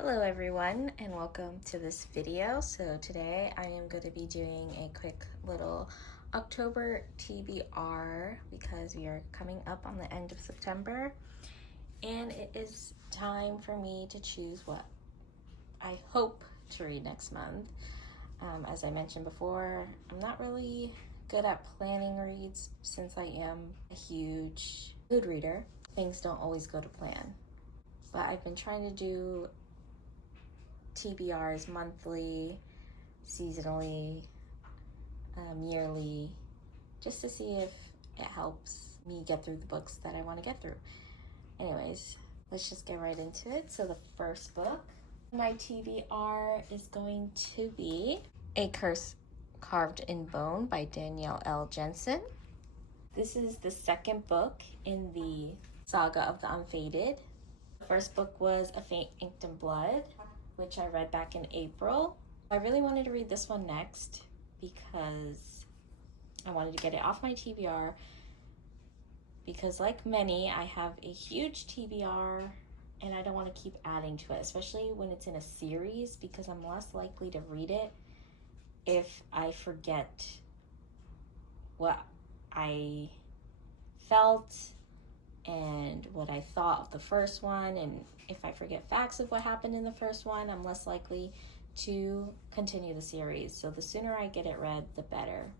Hello everyone and welcome to this video. So today I am going to be doing a quick little October TBR because we are coming up on the end of September and it is time for me to choose what I hope to read next month. As I mentioned before, I'm not really good at planning reads since I am a huge mood reader. Things don't always go to plan, but I've been trying to do TBRs monthly, seasonally, yearly, just to see if it helps me get through the books that I want to get through. Anyways, let's just get right into it. So the first book, my TBR is going to be A Curse Carved in Bone by Danielle L. Jensen. This is the second book in the saga of the Unfated. The first book was A Fate Inked in Blood, which I read back in April. I really wanted to read this one next because I wanted to get it off my TBR because like many, I have a huge TBR and I don't want to keep adding to it, especially when it's in a series because I'm less likely to read it if I forget what I felt and what I thought of the first one, and if I forget facts of what happened in the first one, I'm less likely to continue the series. So the sooner I get it read, the better.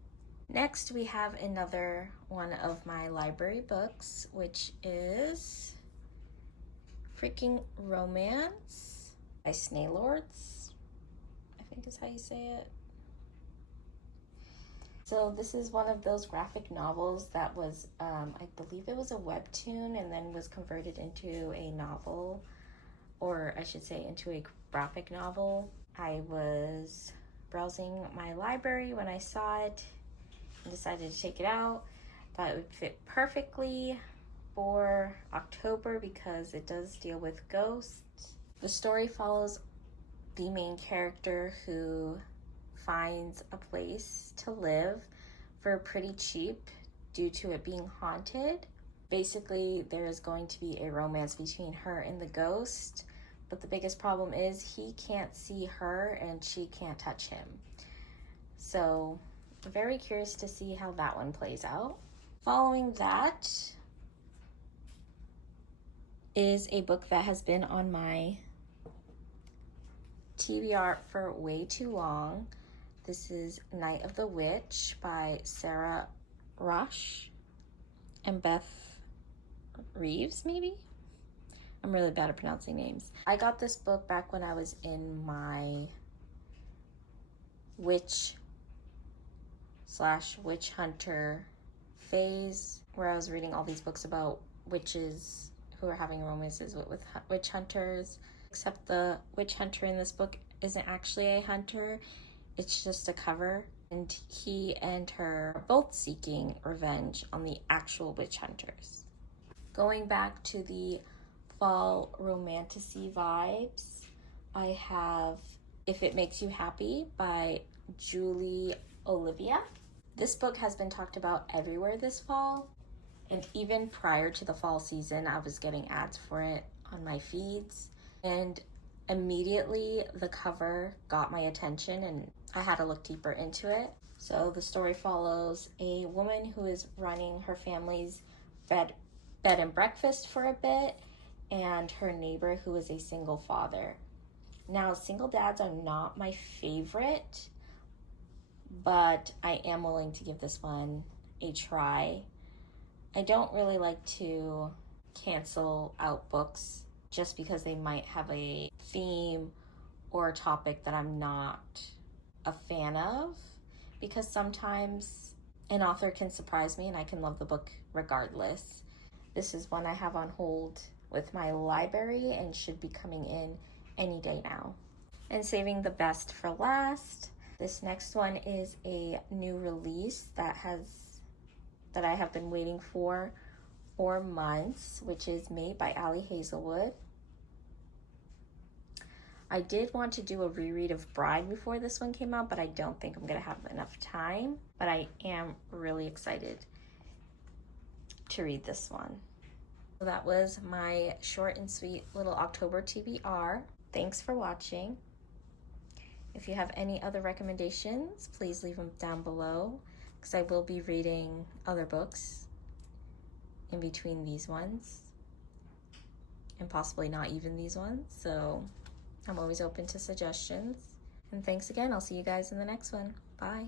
Next, we have another one of my library books, which is Freaking Romance by Snailords, I think is how you say it. So this is one of those graphic novels that was, I believe it was a webtoon and then was converted into a novel, or I should say into a graphic novel. I was browsing my library when I saw it and decided to take it out. Thought it would fit perfectly for October because it does deal with ghosts. The story follows the main character who finds a place to live for pretty cheap due to it being haunted. Basically, there is going to be a romance between her and the ghost, but the biggest problem is he can't see her and she can't touch him. So, very curious to see how that one plays out. Following that is a book that has been on my TBR for way too long. This is Night of the Witch by Sarah Rosh and Beth Reeves, maybe? I'm really bad at pronouncing names. I got this book back when I was in my witch/witch hunter phase, where I was reading all these books about witches who are having romances with witch hunters, except the witch hunter in this book isn't actually a hunter. It's just a cover, and he and her are both seeking revenge on the actual witch hunters. Going back to the fall romantasy vibes, I have If It Makes You Happy by Julie Olivia. This book has been talked about everywhere this fall, and even prior to the fall season, I was getting ads for it on my feeds, and immediately the cover got my attention and I had to look deeper into it. So the story follows a woman who is running her family's bed and breakfast for a bit, and her neighbor who is a single father. Now, single dads are not my favorite, but I am willing to give this one a try. I don't really like to cancel out books just because they might have a theme or a topic that I'm not a fan of, because sometimes an author can surprise me and I can love the book regardless. This is one I have on hold with my library and should be coming in any day now. And saving the best for last, this next one is a new release that I have been waiting for months, which is Made by Ali Hazelwood. I did want to do a reread of Bride before this one came out, but I don't think I'm gonna have enough time. But I am really excited to read this one. So that was my short and sweet little October TBR. Thanks for watching. If you have any other recommendations, please leave them down below, because I will be reading other books in between these ones, and possibly not even these ones, so I'm always open to suggestions. And thanks again. I'll see you guys in the next one. Bye.